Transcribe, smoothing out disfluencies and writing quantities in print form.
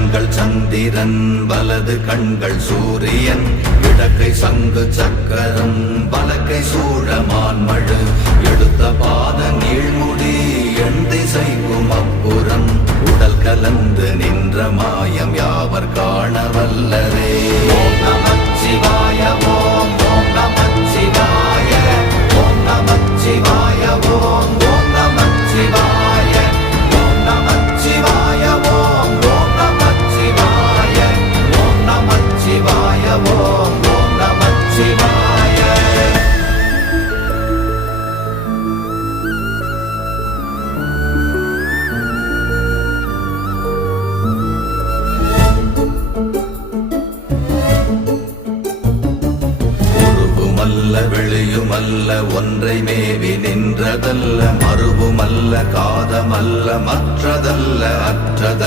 கண்கள் சந்திரன் வலது கண்கள் சூரியன் இடக்கை சங்கு சக்கரம் வலக்கை சூழமான்மழு எடுத்த பாத நீழ்முடி எண் திசைக்கும் அப்புறம் உடல் கலந்து நின்ற மாயம் யாவர் காண வல்லரே. ஓம் நமச்சிவாய ஓம் ஓம் நமச்சிவாய ஓம் நமச்சிவாய ஓம் ஓம் நமச்சிவாய ஓம் நமச்சிவாய ஓம் ஓம் நமச்சிவாய ஓம் நமச்சிவாய ஓம் ஓம் நமச்சிவாய. உருவுமல்ல வெளியுமல்ல ஒன்றை மேவி நின்றதல்ல மறுவுமல்ல காதமல்ல மற்றதல்ல அற்றதல்ல